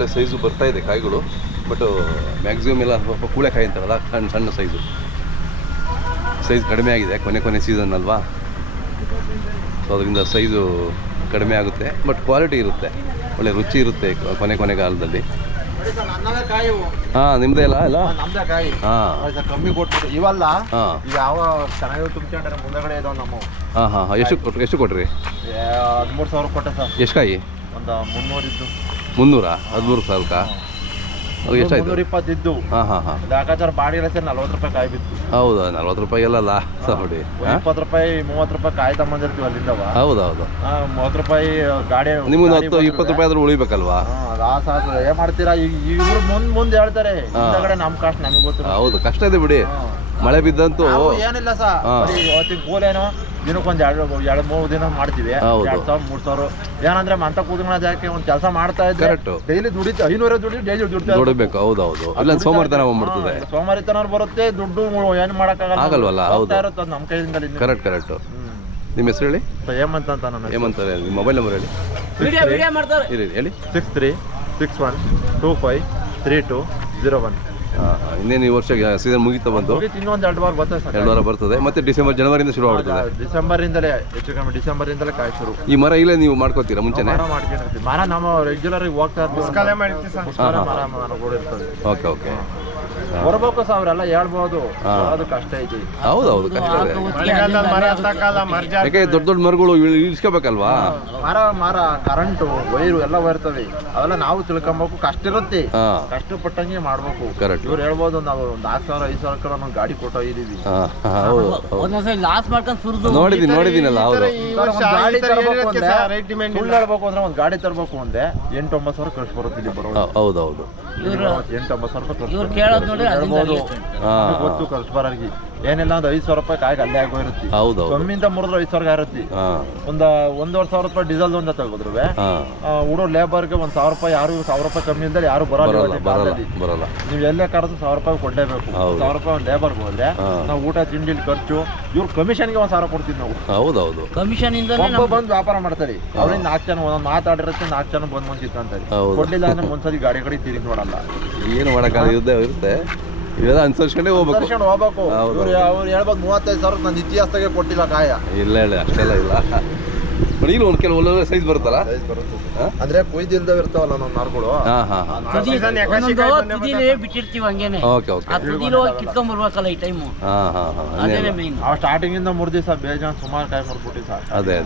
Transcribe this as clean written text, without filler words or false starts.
ಒಳ್ಳೆ ಸೈಜು ಬರ್ತಾ ಇದೆ ಕಾಯಿಗಳು. ಬಟ್ ಮ್ಯಾಕ್ಸಿಮಮ್ ಎಲ್ಲ ಸ್ವಲ್ಪ ಕೂಳೆಕಾಯಿ ಅಂತಾರಲ್ಲ, ಸಣ್ಣ ಸೈಜ್ ಕಡಿಮೆ ಆಗಿದೆ, ಕೊನೆ ಸೀಸನ್ ಅಲ್ವಾ. ಸೊ ಅದರಿಂದ ಸೈಜು ಕಡಿಮೆ ಆಗುತ್ತೆ, ಬಟ್ ಕ್ವಾಲಿಟಿ ಇರುತ್ತೆ, ಒಳ್ಳೆ ರುಚಿ ಇರುತ್ತೆ ಕೊನೆಗಾಲದಲ್ಲಿ. ಹಾಂ, ನಿಮ್ಮದೇ ಅಲ್ಲ ಎಲ್ಲ? ನಮ್ದೇ ಕಾಯಿ. ಹಾಂ, ಕಮ್ಮಿ ಕೊಟ್ಬಿಟ್ಟು ಇವಲ್ಲ. ಹಾಂ, ಯಾವ ಚೆನ್ನಾಗಿ ತುಂಬ್ಕೊಂಡ್ರೆ ಮುಂದಗಡೆ ಇದಾವೆ ನಮ್ಮವು. ಹಾಂ. ಎಷ್ಟು ಕೊಟ್ರಿ? 13,000 ಕೊಟ್ಟೆ ಸರ್. ಎಷ್ಟು ಕಾಯಿ? ಒಂದು 300 ಇದ್ದು. 300? 13,000ಕ್ಕ ಎಷ್ಟಾಯ್ತು? 320 ಇದ್ದು. ಹಾಂ. ಲೆಕ್ಕಾಚಾರ ಬಾಡಿ ಸೇರಿ 40 ರೂಪಾಯಿ ಕಾಯಿ ಬಿತ್ತು. ಹೌದಾ? 40 ರೂಪಾಯಿ ಎಲ್ಲ ಲಾಸ್ ನೋಡಿ. 20 ರೂಪಾಯಿ 30 ರೂಪಾಯಿ ಕಾಯಿ ತಗೊಂಡಿರ್ತೀವಿ ಅಲ್ಲಿಂದವ. ಹೌದು. 30 ರೂಪಾಯಿ ಗಾಡಿ ನಿಮ್ಗೆ 10-20 ರೂಪಾಯಿ ಆದ್ರೂ ಉಳಿಬೇಕಲ್ವಾ? ಲಾಸ್ ಆದ್ರೆ ಏನ್ ಮಾಡ್ತೀರಾ? ಇವ್ರು ಮುಂದೆ ಹೇಳ್ತಾರೆ, ಹಿಂದಗಡೆ ನಮ್ ಕಾಸ್ಟ್ ನಮಗೆ ಗೊತ್ತು. ಹೌದು, ಕಷ್ಟ ಇದೆ ಬಿಡಿ. ಮಳೆ ಬಿದ್ದಂತೂ ಏನಿಲ್ಲ ಸರ್, ಇವತ್ತಿನ ಕೂಲೇನೋ ದಿನಕ್ಕೊಂದು 2-3 ದಿನ ಮಾಡ್ತೀವಿ. 2,000-3,000 ಏನಂದ್ರೆ ಮಂತ ಕೂದಲ ಜಾಗಕ್ಕೆ ಒಂದು ಕೆಲಸ ಮಾಡ್ತಾ ಇದ್ರೆ ಡೈಲಿ ದುಡಿತ 500 ಡೈಲಿ ದುಡಿಬೇಕು. ಹೌದು. ಇಲ್ಲ ಸೋಮಾರಿತನ ಬಂದ್ಬಿಡ್ತದೆ. ಸೋಮಾರಿತನ ಬರುತ್ತೆ, ದುಡ್ಡು ಏನು ಮಾಡಕ್ಕಾಗಲ್ವಲ್ಲ. ಹೌದು, ನಮ್ಮ ಕೈಯಿಂದ. ಕರೆಕ್ಟ್. ನಿಮ್ಮ ಹೆಸರು ಹೇಳಿ? ಹೇಮಂತ್ ಅಂತ. ನನ್ನ ಹೇಮಂತ್. ನಿಮ್ಮ ಮೊಬೈಲ್ ನಂಬರ್ ಹೇಳಿ. ಹೇಳಿ. 6361253201. ಇನ್ನೇನು ಈ ವರ್ಷ ಸೀಸನ್ ಮುಗಿತಾ ಬಂತು? ಇನ್ನೊಂದು 2 ವಾರ ಬರ್ತದೆ ಸರ್. 2 ವಾರ ಬರ್ತದೆ. ಮತ್ತೆ ಜನವರಿಯಿಂದ ಶುರು ಆಗ್ತದೆ. ಡಿಸೆಂಬರಿಂದಲೇ ಹೆಚ್ಚು ಕಮ್ಮಿ ಡಿಸೆಂಬರಿಂದಲೇ ಕಾಯಿ ಶುರು. ಈ ಮರ ಇಲ್ಲೇ ನೀವು ಮಾಡ್ಕೋತೀರಾ ಮುಂಚೆನೆ? ಮಾಡ್ಕೊಂಡಿರ್ತೀವಿ. ಮರ ನಮ್ಮ ರೆಗ್ಯುಲರ್ ಹೋಗ್ತಾ ಇರ್ತೀವಿ. ಓಕೆ. ಬರ್ಬೇಕು ಸರ್, ಅವರೆಲ್ಲ ಹೇಳ್ಬೋದು. ಅದು ಕಷ್ಟ ಐತಿ. ಹೌದು, ಕಷ್ಟ ಇದೆ. ಯಾಕೆ ದೊಡ್ಡ ಮರಗಳು ಇಳಿಸ್ಕೋಬೇಕಲ್ವಾ? ಮರ ಕರೆಂಟು ವೈರು ಎಲ್ಲ ಬರ್ತವೆ, ಅವೆಲ್ಲ ನಾವು ತಿಳ್ಕೊಬೇಕು. ಕಷ್ಟ ಇರುತ್ತೆ, ಕಷ್ಟಪಟ್ಟಂಗೆ ಮಾಡ್ಬೇಕು. ಇವ್ರು ಹೇಳ್ಬೋದು, ನಾವು ಒಂದು 4,000-5,000 ನಾವು ಗಾಡಿ ಕೊಟ್ಟೋಗಿದೀವಿ. ನೋಡಿದ್ದೀನಲ್ಲ. ಗಾಡಿ ತರಬೇಕು ಅಂದ್ರೆ ಒಂದು ಗಾಡಿ ತರಬೇಕು ಅಂದ್ರೆ 8-9 ಸಾವಿರ ಖರ್ಚು ಬರುತ್ತೆ ಇಲ್ಲಿ ಬರೋ. ಹೌದು. 8-9 ಸಾವಿರ ಗೊತ್ತು ಖರ್ಚು ಬರೋರಿಗೆ. ಏನಿಲ್ಲ ಒಂದು 5,000 ರೂಪಾಯಿ ಕಾಯಿಗೆ ಅಲ್ಲೇ ಆಗೋಗಿರುತ್ತೆ. ಕಮ್ಮಿಯಿಂದ ಮುರಿದ್ರೆ 5,000 ಇರುತ್ತೆ. ಒಂದು 1,500 ರೂಪಾಯಿ ಡೀಸೆಲ್ ಒಂದು ತೆಗೆದ್ರು ಉಡೋ ಲೇಬರ್ಗೆ 1,000 ರೂಪಾಯಿ, ಯಾರು 1,000 ರೂಪಾಯಿ ಕಮ್ಮಿ ಇಲ್ದರೆ ಯಾರು ಬರಲ್ಲ. ನೀವು ಎಲ್ಲೇ ಕರೆದು 1,000 ರೂಪಾಯಿ ಕೊಡಲೇಬೇಕು. 1,000 ರೂಪಾಯಿ ಒಂದು ಲೇಬರ್ಗೆ ಹೋದ್ರೆ ನಾವು ಊಟ ತಿಂಡಿಲಿ ಖರ್ಚು, ಇವ್ರು ಕಮಿಷನ್ಗೆ 1,000 ಕೊಡ್ತೀವಿ ನಾವು. ಹೌದು. ಕಮಿಷನ್ ಇಂದ ಬಂದು ವ್ಯಾಪಾರ ಮಾಡ್ತಾರೆ. ಅವ್ರಿಂದ 4 ಜನ ಒಂದೊಂದು ಮಾತಾಡಿರುತ್ತೆ, 4 ಜನ ಬಂದು ಕಿತ್ತಂತಾರೆ. ಕೊಡ್ಲಿಲ್ಲ ಅಂದ್ರೆ ಒಂದ್ಸರಿ ಗಾಡಿ ತಿರುಗಿ ನೋಡಲ್ಲ. ಏನು ಮಾಡೋಕ್ಕಾಗಲ್ಲ, ಇರುತ್ತೆ. ಇವೆಲ್ಲ ಅನುಸರಿಸ್ಕೊಂಡೇ ಹೋಗ್ಬೇಕು. ಅವ್ರು ಹೇಳ್ಬೋದು 35,000 ನನ್ನ ಇತಿಹಾಸದಾಗೆ ಕೊಟ್ಟಿಲ್ಲ ಕಾಯ. ಇಲ್ಲ ಅಷ್ಟೆಲ್ಲ ಇಲ್ಲ. ಈಗ ಒಂದು ಕೆಲವು ಒಳ್ಳೆ ಸೈಜ್ ಬರುತ್ತಲ್ಲ, ಅಂದ್ರೆ ಕೊಯ್ದಿಲ್ದ ಇರ್ತಾವಲ್ಲ ನಮ್ಮ ಮರಗಳು. ಬಿಟ್ಟಿರ್ತೀವಿ ಹಂಗೇನೆ. ಕಿತ್ಕೊಂಡ್ಬರ್ಬೇಕಲ್ಲ ಈ ಟೈಮು. ಸ್ಟಾರ್ಟಿಂಗ್ ಇಂದ 3 ದಿವಸ ಬೇಜಾನ್ ಸುಮಾರು ಕಾಯಿ ಮುರ್ಬಿಟ್ಟಿ ಸರ್. ಅದೇ